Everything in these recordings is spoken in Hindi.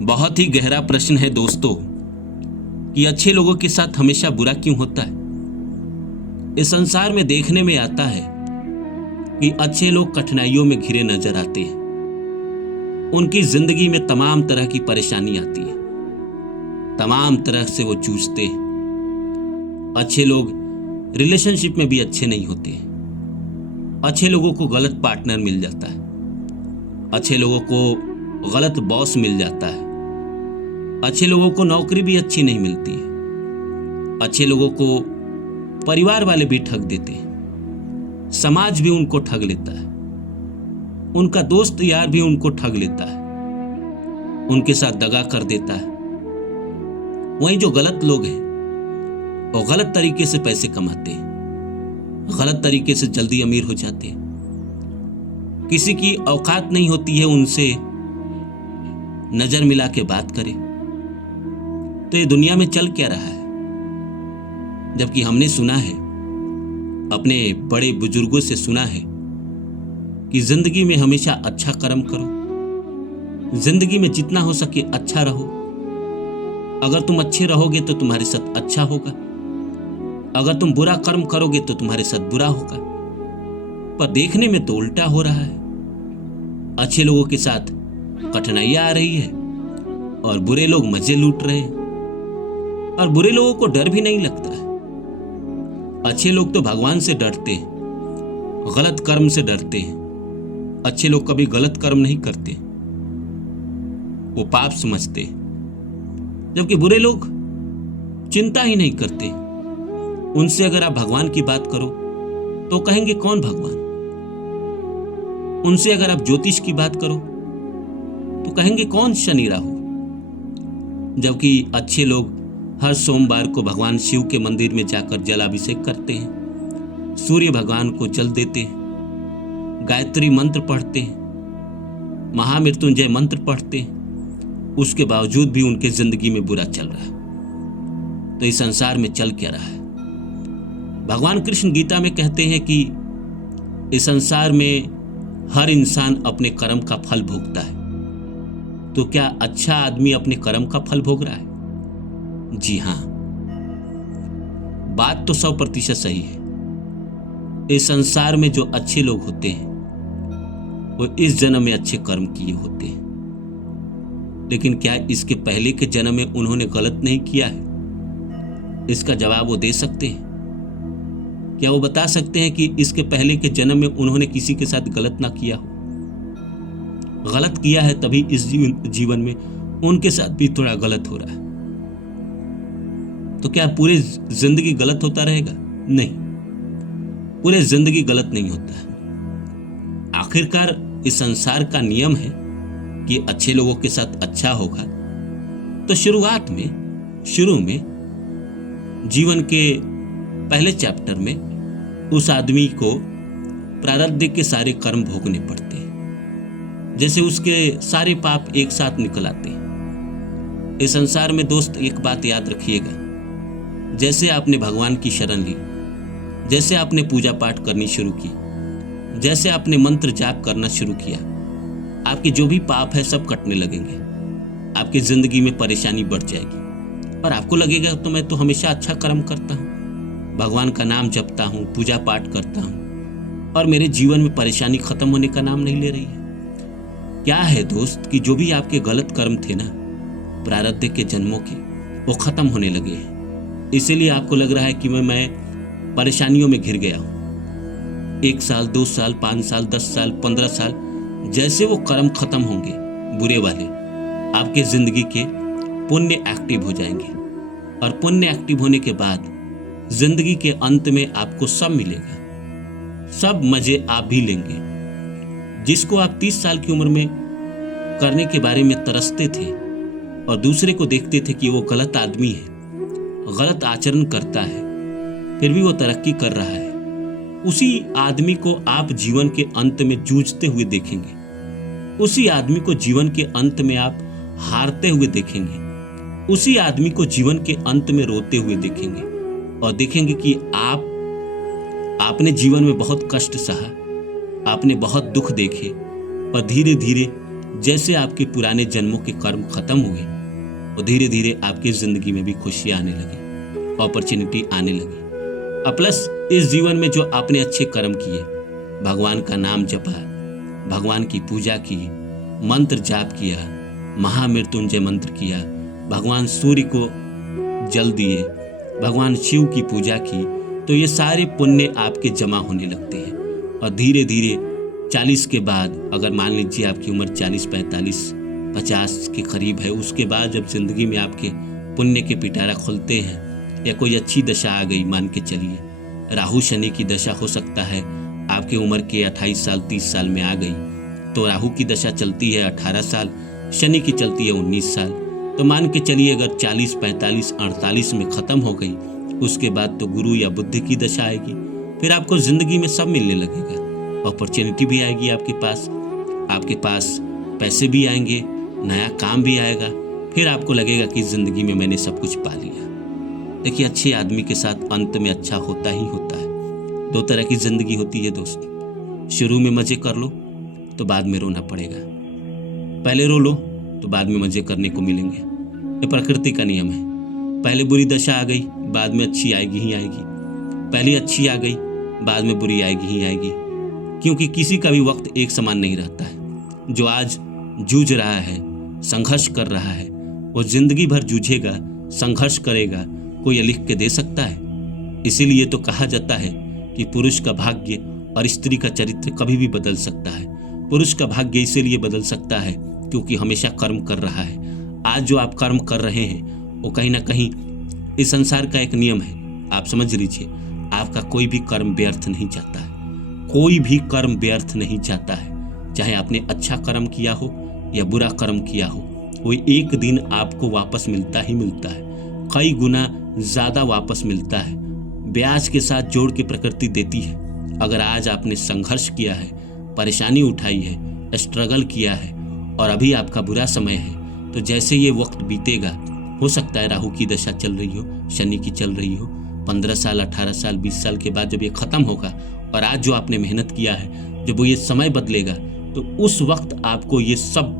बहुत ही गहरा प्रश्न है दोस्तों कि अच्छे लोगों के साथ हमेशा बुरा क्यों होता है। इस संसार में देखने में आता है कि अच्छे लोग कठिनाइयों में घिरे नजर आते हैं। उनकी जिंदगी में तमाम तरह की परेशानी आती है, तमाम तरह से वो जूझते हैं। अच्छे लोग रिलेशनशिप में भी अच्छे नहीं होते हैं। अच्छे लोगों को गलत पार्टनर मिल जाता है, अच्छे लोगों को गलत बॉस मिल जाता है, अच्छे लोगों को नौकरी भी अच्छी नहीं मिलती है, अच्छे लोगों को परिवार वाले भी ठग देते हैं, समाज भी उनको ठग लेता है, उनका दोस्त यार भी उनको ठग लेता है, उनके साथ दगा कर देता है। वहीं जो गलत लोग हैं वो गलत तरीके से पैसे कमाते हैं, गलत तरीके से जल्दी अमीर हो जाते हैं। किसी की औकात नहीं होती है उनसे नजर मिला के बात करे। तो ये दुनिया में चल क्या रहा है? जबकि हमने सुना है, अपने बड़े बुजुर्गों से सुना है कि जिंदगी में हमेशा अच्छा कर्म करो, जिंदगी में जितना हो सके अच्छा रहो। अगर तुम अच्छे रहोगे तो तुम्हारे साथ अच्छा होगा, अगर तुम बुरा कर्म करोगे तो तुम्हारे साथ बुरा होगा। पर देखने में तो उल्टा हो रहा है। अच्छे लोगों के साथ कठिनाइयां आ रही है और बुरे लोग मजे लूट रहे हैं, और बुरे लोगों को डर भी नहीं लगता है। अच्छे लोग तो भगवान से डरते हैं, गलत कर्म से डरते हैं। अच्छे लोग कभी गलत कर्म नहीं करते, वो पाप समझते हैं। जबकि बुरे लोग चिंता ही नहीं करते। उनसे अगर आप भगवान की बात करो तो कहेंगे कौन भगवान। उनसे अगर आप ज्योतिष की बात करो तो कहेंगे कौन शनि राहु। जबकि अच्छे लोग हर सोमवार को भगवान शिव के मंदिर में जाकर जलाभिषेक करते हैं, सूर्य भगवान को जल देते हैं, गायत्री मंत्र पढ़ते हैं, महामृत्युंजय मंत्र पढ़ते हैं। उसके बावजूद भी उनके जिंदगी में बुरा चल रहा है। तो इस संसार में चल क्या रहा है? भगवान कृष्ण गीता में कहते हैं कि इस संसार में हर इंसान अपने कर्म का फल भोगता है। तो क्या अच्छा आदमी अपने कर्म का फल भोग रहा है? जी हां, बात तो 100% सही है। इस संसार में जो अच्छे लोग होते हैं वो इस जन्म में अच्छे कर्म किए होते हैं। लेकिन क्या इसके पहले के जन्म में उन्होंने गलत नहीं किया है? इसका जवाब वो दे सकते हैं? क्या वो बता सकते हैं कि इसके पहले के जन्म में उन्होंने किसी के साथ गलत ना किया हो? गलत किया है तभी इस जीवन में उनके साथ भी थोड़ा गलत हो रहा है। तो क्या पूरी जिंदगी गलत होता रहेगा? नहीं, पूरी जिंदगी गलत नहीं होता है। आखिरकार इस संसार का नियम है कि अच्छे लोगों के साथ अच्छा होगा। तो शुरू में जीवन के पहले चैप्टर में उस आदमी को प्रारब्ध के सारे कर्म भोगने पड़ते हैं, जैसे उसके सारे पाप एक साथ निकल आते हैं। इस संसार में दोस्त एक बात याद रखिएगा, जैसे आपने भगवान की शरण ली, जैसे आपने पूजा पाठ करनी शुरू की, जैसे आपने मंत्र जाप करना शुरू किया, आपके जो भी पाप है सब कटने लगेंगे। आपकी जिंदगी में परेशानी बढ़ जाएगी और आपको लगेगा तो मैं तो हमेशा अच्छा कर्म करता हूँ, भगवान का नाम जपता हूँ, पूजा पाठ करता हूँ, और मेरे जीवन में परेशानी खत्म होने का नाम नहीं ले रही है। क्या है दोस्त कि जो भी आपके गलत कर्म थे ना, प्रारब्ध के जन्मों के, वो खत्म होने लगे हैं। इसीलिए आपको लग रहा है कि मैं परेशानियों में घिर गया हूं। 1 साल, 2 साल, 5 साल, 10 साल, 15 साल, जैसे वो कर्म खत्म होंगे बुरे वाले, आपके जिंदगी के पुण्य एक्टिव हो जाएंगे, और पुण्य एक्टिव होने के बाद जिंदगी के अंत में आपको सब मिलेगा, सब मजे आप भी लेंगे। जिसको आप 30 साल की उम्र में करने के बारे में तरसते थे और दूसरे को देखते थे कि वो गलत आदमी है, गलत आचरण करता है, फिर भी वो तरक्की कर रहा है, उसी आदमी को आप जीवन के अंत में जूझते हुए देखेंगे। उसी आदमी को जीवन के अंत में आप हारते हुए देखेंगे। उसी आदमी को जीवन के अंत में रोते हुए देखेंगे, और देखेंगे कि आपने जीवन में बहुत कष्ट सहा, आपने बहुत दुख देखे, और धीरे धीरे जैसे आपके पुराने जन्मों के कर्म खत्म हुए और धीरे धीरे आपकी जिंदगी में भी खुशियां आने लगी, अपॉर्चुनिटी आने लगी। और प्लस इस जीवन में जो आपने अच्छे कर्म किए, भगवान का नाम जपा, भगवान की पूजा की, मंत्र जाप किया, महामृत्युंजय मंत्र किया, भगवान सूर्य को जल दिए, भगवान शिव की पूजा की, तो ये सारे पुण्य आपके जमा होने लगते हैं। और धीरे धीरे 40 के बाद, अगर मान लीजिए आपकी उम्र 40, 45, 50 के करीब है, उसके बाद जब जिंदगी में आपके पुण्य के पिटारा खुलते हैं या कोई अच्छी दशा आ गई, मान के चलिए राहु शनि की दशा हो सकता है आपके उम्र के 28 साल 30 साल में आ गई, तो राहु की दशा चलती है 18 साल, शनि की चलती है 19 साल, तो मान के चलिए अगर 40, 45, 48 में ख़त्म हो गई, उसके बाद तो गुरु या बुद्धि की दशा आएगी। फिर आपको ज़िंदगी में सब मिलने लगेगा, अपॉर्चुनिटी भी आएगी आपके पास पैसे भी आएंगे, नया काम भी आएगा, फिर आपको लगेगा कि ज़िंदगी में मैंने सब कुछ पा लिया। देखिए, अच्छे आदमी के साथ अंत में अच्छा होता ही होता है। 2 तरह की ज़िंदगी होती है दोस्त, शुरू में मज़े कर लो तो बाद में रोना पड़ेगा, पहले रो लो तो बाद में मज़े करने को मिलेंगे। ये प्रकृति का नियम है। पहले बुरी दशा आ गई, बाद में अच्छी आएगी ही आएगी, पहले अच्छी आ गई, बाद में बुरी आएगी ही आएगी, क्योंकि किसी का भी वक्त एक समान नहीं रहता है। जो आज जूझ रहा है, संघर्ष कर रहा है, वो जिंदगी भर जूझेगा, संघर्ष करेगा, कोई ये लिख के दे सकता है? इसीलिए तो कहा जाता है कि पुरुष का भाग्य और स्त्री का चरित्र कभी भी बदल सकता है। पुरुष का भाग्य इसीलिए बदल सकता है क्योंकि हमेशा कर्म कर रहा है। आज जो आप कर्म कर रहे हैं वो कहीं ना कहीं इस संसार का एक नियम है, आप समझ लीजिए। आपका कोई भी कर्म व्यर्थ नहीं जाता है, कोई भी कर्म व्यर्थ नहीं जाता है। चाहे आपने अच्छा कर्म किया हो या बुरा कर्म किया हो, वो एक दिन आपको वापस मिलता ही मिलता है, कई गुना ज़्यादा वापस मिलता है। ब्याज के साथ जोड़ के प्रकृति देती है। अगर आज आपने संघर्ष किया है, परेशानी उठाई है, स्ट्रगल किया है और अभी आपका बुरा समय है, तो जैसे ये वक्त बीतेगा, हो सकता है राहु की दशा चल रही हो, शनि की चल रही हो, 15 साल, 18 साल, 20 साल के बाद जब ये ख़त्म होगा और आज जो आपने मेहनत किया है, जब वो ये समय बदलेगा, तो उस वक्त आपको ये सब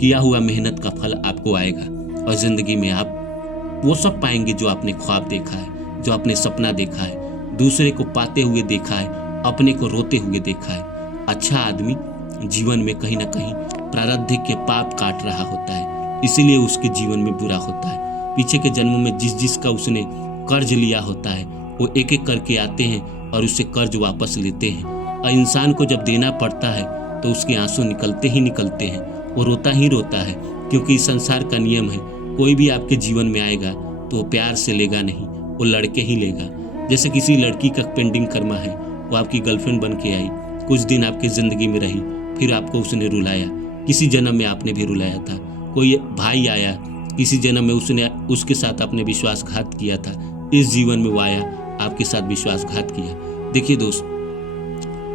किया हुआ मेहनत का फल आपको आएगा और ज़िंदगी में आप वो सब पाएंगे जो आपने ख्वाब देखा है, जो आपने सपना देखा है, दूसरे को पाते हुए देखा है, अपने को रोते हुए देखा है। अच्छा आदमी जीवन में कहीं ना कहीं प्रारब्ध के पाप काट रहा होता है, इसीलिए उसके जीवन में बुरा होता है। पीछे के जन्मों में जिसका उसने कर्ज लिया होता है, वो एक एक करके आते हैं और उससे कर्ज वापस लेते हैं। और इंसान को जब देना पड़ता है तो उसके आंसू निकलते ही निकलते हैं, वो रोता ही रोता है, क्योंकि इस संसार का नियम है, कोई भी आपके जीवन में आएगा तो वो प्यार से लेगा नहीं, वो लड़के ही लेगा। जैसे किसी लड़की का पेंडिंग कर्मा है, वो आपकी गर्लफ्रेंड बन के आई, कुछ दिन आपकी ज़िंदगी में रही, फिर आपको उसने रुलाया, किसी जन्म में आपने भी रुलाया था। कोई भाई आया, किसी जन्म में उसने उसके साथ आपने विश्वासघात किया था, इस जीवन में वो आया, आपके साथ विश्वासघात किया। देखिए दोस्त,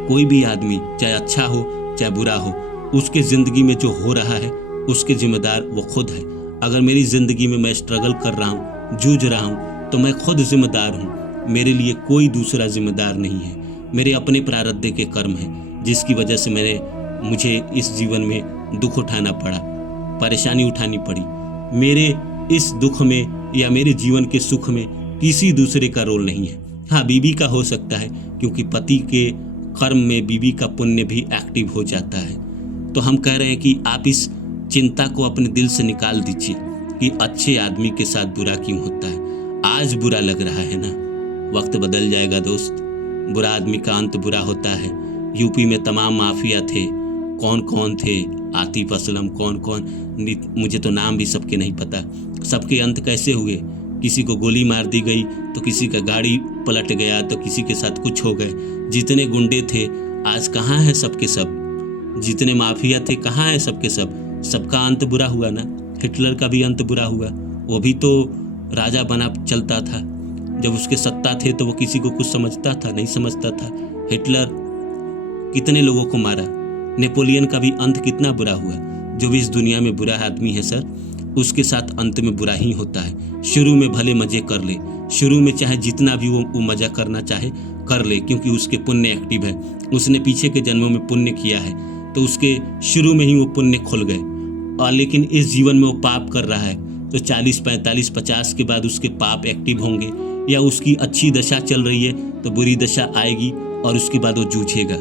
कोई भी आदमी चाहे अच्छा हो चाहे बुरा हो, उसके ज़िंदगी में जो हो रहा है उसके जिम्मेदार वो खुद है। अगर मेरी ज़िंदगी में मैं स्ट्रगल कर रहा हूँ, जूझ रहा हूँ, तो मैं खुद जिम्मेदार हूँ, मेरे लिए कोई दूसरा जिम्मेदार नहीं है। मेरे अपने प्रारब्ध के कर्म हैं, जिसकी वजह से मुझे इस जीवन में दुख उठाना पड़ा, परेशानी उठानी पड़ी। मेरे इस दुख में या मेरे जीवन के सुख में किसी दूसरे का रोल नहीं है। हाँ, बीवी का हो सकता है, क्योंकि पति के कर्म में बीवी का पुण्य भी एक्टिव हो जाता है। तो हम कह रहे हैं कि आप इस चिंता को अपने दिल से निकाल दीजिए कि अच्छे आदमी के साथ बुरा क्यों होता है। आज बुरा लग रहा है ना, वक्त बदल जाएगा दोस्त, बुरा आदमी का अंत बुरा होता है। यूपी में तमाम माफिया थे, कौन कौन थे, आतिफ असलम, कौन कौन, मुझे तो नाम भी सबके नहीं पता। सबके अंत कैसे हुए? किसी को गोली मार दी गई, तो किसी का गाड़ी पलट गया, तो किसी के साथ कुछ हो गए। जितने गुंडे थे आज कहाँ हैं सबके सब, जितने माफिया थे कहाँ हैं सबके सब। सबका अंत बुरा हुआ ना। हिटलर का भी अंत बुरा हुआ, वो भी तो राजा बना चलता था। जब उसके सत्ता थे तो वो किसी को कुछ समझता था? नहीं समझता था। हिटलर कितने लोगों को मारा। नेपोलियन का भी अंत कितना बुरा हुआ। जो भी इस दुनिया में बुरा आदमी है सर, उसके साथ अंत में बुरा ही होता है। शुरू में भले मजे कर ले, शुरू में चाहे जितना भी वो मजा करना चाहे कर ले, क्योंकि उसके पुण्य एक्टिव है, उसने पीछे के जन्मों में पुण्य किया है। तो उसके शुरू में ही वो पुण्य खुल गए, और लेकिन इस जीवन में वो पाप कर रहा है तो 40, 45, 50 के बाद उसके पाप एक्टिव होंगे, या उसकी अच्छी दशा चल रही है तो बुरी दशा आएगी और उसके बाद वो जूझेगा।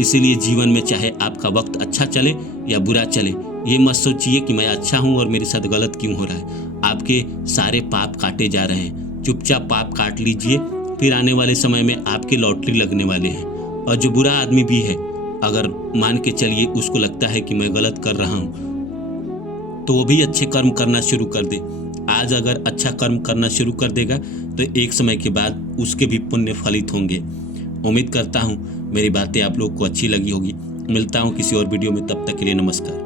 इसीलिए जीवन में चाहे आपका वक्त अच्छा चले या बुरा चले, ये मत सोचिए कि मैं अच्छा हूँ और मेरे साथ गलत क्यों हो रहा है। आपके सारे पाप काटे जा रहे हैं, चुपचाप पाप काट लीजिए, फिर आने वाले समय में आपके लॉटरी लगने वाले हैं। और जो बुरा आदमी भी है, अगर मान के चलिए उसको लगता है कि मैं गलत कर रहा हूँ, तो वो भी अच्छे कर्म करना शुरू कर दे। आज अगर अच्छा कर्म करना शुरू कर देगा तो एक समय के बाद उसके भी पुण्य फलित होंगे। उम्मीद करता हूँ मेरी बातें आप लोग को अच्छी लगी होगी। मिलता हूँ किसी और वीडियो में, तब तक के लिए नमस्कार।